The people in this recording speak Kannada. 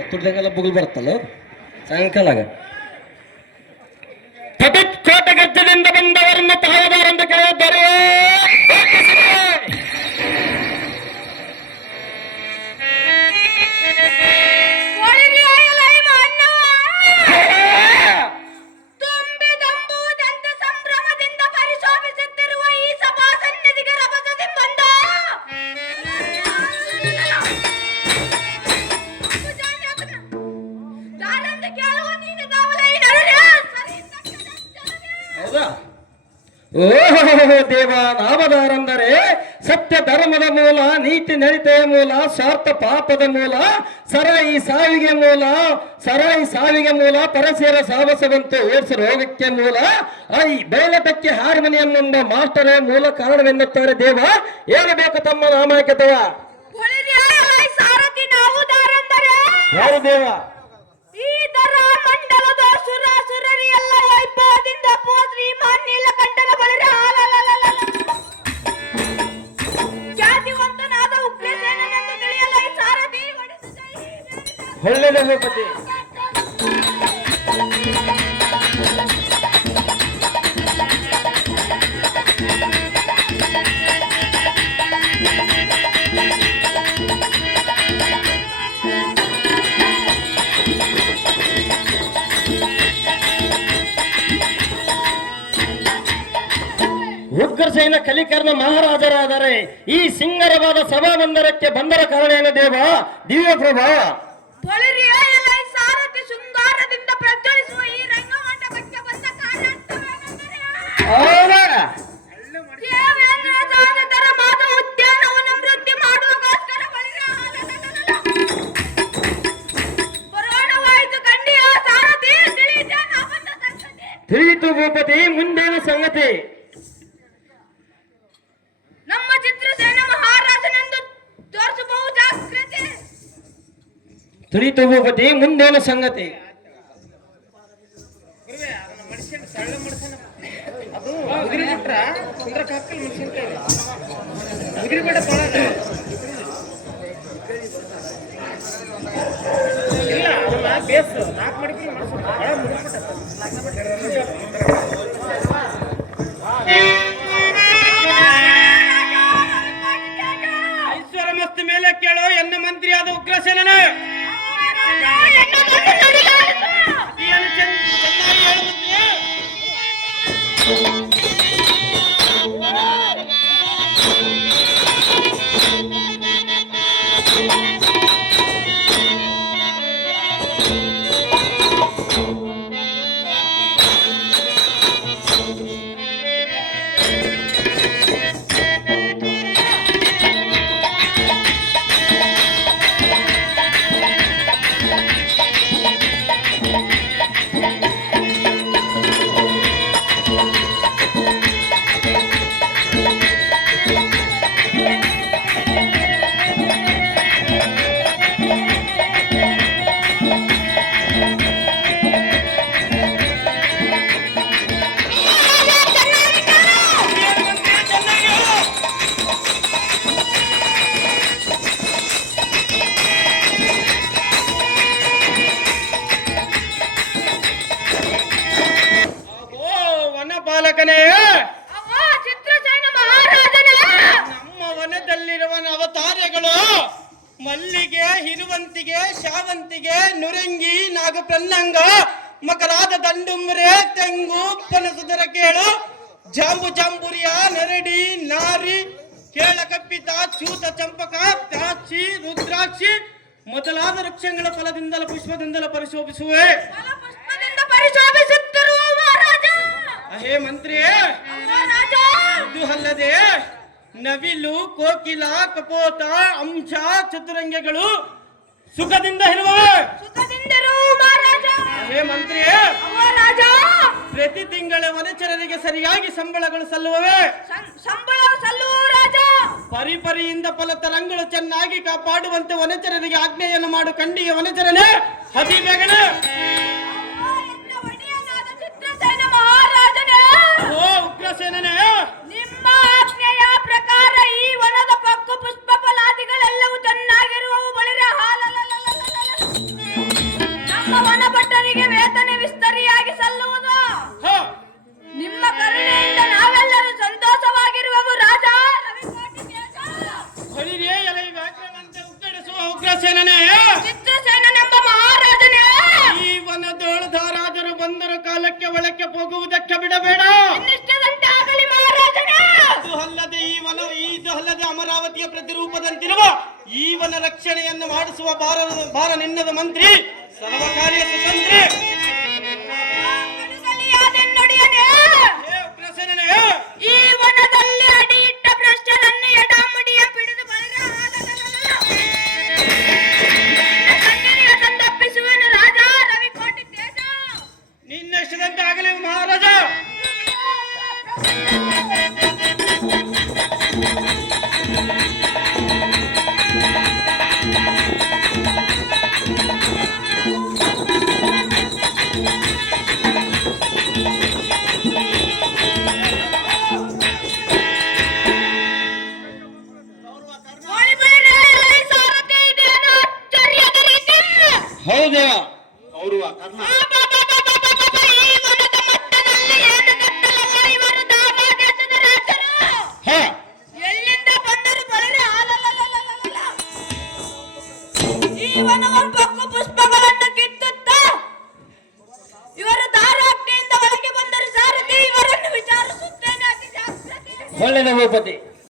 ಒತ್ತುಡ್ದಂಗೆಲ್ಲ ಬುಗುಲ್ ಬರುತ್ತಲ್ಲ ಸಾಯಂಕಾಲಾಗ ಕೋಟ ಗಜ್ಜದಿಂದ ಬಂದವರನ್ನು ತಾವದಾರೆಂದು ಕೇಳಿದ್ದಾರೆ. ಓಹೋ ದೇವ, ನಾಮದಾರೆಂದರೆ ಸತ್ಯ ಧರ್ಮದ ಮೂಲ, ನೀತಿ ನಡತೆಯ ಮೂಲ, ಸ್ವಾರ್ಥ ಪಾಪದ ಮೂಲ, ಸರಾಯಿ ಸಾವಿಗೆ ಮೂಲ, ಪರಸೇರ ಸಾಹಸವಂತೂ ಓಡಿಸ ರೋಗಕ್ಕೆ ಮೂಲ, ಈ ಬಯಲಟಕ್ಕೆ ಹಾರ್ಮೋನಿಯಂ ಮಾಸ್ಟರೇ ಮೂಲ ಕಾರಣವೆನ್ನುತ್ತಾರೆ ದೇವ. ಏನು ಬೇಕು ತಮ್ಮ ನಾಮಾಯಕತೆಯ? ಯಾರು ದೇವ? ಒಳ್ಳೆಯದೇ ಭೂಪತಿ. ಉಗ್ರಸೇನ ಕಲಿಕರ್ಣ ಮಹಾರಾಜರಾದರೆ ಈ ಸಿಂಗರವಾದ ಸಭಾಮಂದಿರಕ್ಕೆ ಬಂದರ ಕಾರಣ ಏನು ದೇವ? ದಿವ್ಯ ಪ್ರಭಾ, ಶೃಂಗಾರದಿಂದ ಪ್ರಜ್ವಲಿಸುವ ಈ ರಂಗಮಂಟಪಕ್ಕೆ ಬಂದ ಕಾರಣ ಉದ್ಯಾನವನ್ನು ವೃದ್ಧಿ ಮಾಡುವಗೋಸ್ಕರ ಪುರಾಣವಾಯಿತು ಕಂಡಿಯ ಸಾರಥಿ. ತಿಳಿಯಿತು ಭೂಪತಿ, ಮುಂದೇನು ಸಂಗತಿ? ನಮ್ಮ ಚಿತ್ರಸೇನ ಮಹಾರಾಜನೆಂದು ತೋರಿಸಬಹು ಜಾಗ್ರತೆ. ತಿಳಿಯಿತು ಭೂಪತಿ, ಮುಂದೇನು ಸಂಗತಿ? ಐಶ್ವರ ಮಸ್ತಿ ಮೇಲೆ ಕೇಳೋ ಎನ್ನ ಮಂತ್ರಿಯಾದ ಉಗ್ರಸೇನನ ಚಿತ್ರಸೇನ ಮಹಾರಾಜನ ನಮ್ಮ ವನದಲ್ಲಿರುವ ಅವತಾರಗಳು ಮಲ್ಲಿಗೆ, ಹಿರುವಂತಿಗೆ, ಶಾವಂತಿಗೆ, ನುರಂಗಿ, ನಾಗಪ್ರನ್ನಂಗ, ಮಕರಾದ ದಂಡುಮ್ರೆ, ತೆಂಗು, ಪನಸುದರ ಕೇಳು, ಜಾಂಬುರಿಯ, ನರಡಿ, ನಾರಿ, ಕೇಳಕಪ್ಪಿತ, ಚೂತ, ಚಂಪಕ, ದ್ರಾಕ್ಷಿ, ರುದ್ರಾಕ್ಷಿ ಮೊದಲಾದ ವೃಕ್ಷಗಳ ಫಲದಿಂದಲೂ ಪುಷ್ಪದಿಂದಲೂ ಪರಿಶೋಭಿಸುವೆ. ಹೇ ಮಂತ್ರಿ, ಇದು ಅಲ್ಲದೆ ನವಿಲು, ಕೋಕಿಲ, ಕಪೋತ, ಅಂಶ, ಚತುರಂಗಗಳು ಸುಖದಿಂದ ಇರುವವೆ. ಹೇ ಮಂತ್ರಿ, ಪ್ರತಿ ತಿಂಗಳ ವನಚರರಿಗೆ ಸರಿಯಾಗಿ ಸಂಬಳಗಳು ಸಲ್ಲುವವೆ. ಪರಿಪರಿಯಿಂದ ಫಲತರಂಗಳು ಚೆನ್ನಾಗಿ ಕಾಪಾಡುವಂತೆ ವನಚರರಿಗೆ ಆಜ್ಞೆಯನ್ನು ಮಾಡು. ಖಂಡಿಯ ವನಚರನೆ ಅತಿ ಬೇಗನೆ. ಓ ಉಗ್ರಸೇನನೇ, ನಿಮ್ಮ ಆಜ್ಞೆಯ ಪ್ರತಿರೂಪದಂತಿರುವ ಈವನ ರಕ್ಷಣೆಯನ್ನು ಮಾಡಿಸುವ ಭಾರ ನಿನ್ನದ ಮಂತ್ರಿ ಸರ್ವಕಾರ್ಯ ಸುತಂತ್ರಿ. ಈ ವನದಲ್ಲಿ ಅಡಿಯಿಟ್ಟ ಭ್ರಷ್ಟರನ್ನು ಎಡಮುಡಿಯ ಪಿಡಿದು ತಪ್ಪಿಸುವನು ರಾಜ ರವಿಕೋಟಿ ತೇಜ. ನಿನ್ನಷ್ಟದಂತೆ ಆಗಲಿ ಮಹಾರಾಜ. ಹೌದಾ? ಗೌರವ ಕರ್ಣ. ಹ, ಎಲ್ಲಿಂದ ಬಂದರು ಬರಲಿ ಇವನ ಒಂಬಕ್ಕು ಪುಷ್ಪಗಳನ್ನು ಕಿತ್ತುತ್ತ ಇವರು ದಾರಾಗ್ನಿಯಿಂದ ಒಳಗೆ ಬಂದರೆ ಸಾರಥಿ ಇವರನ್ನು ವಿಚಾರಿಸುತ್ತೇನೆ. ಅತಿ ಜಾಗ್ರತೆ. ಒಳ್ಳೆಯದ ಭೂಪತಿ.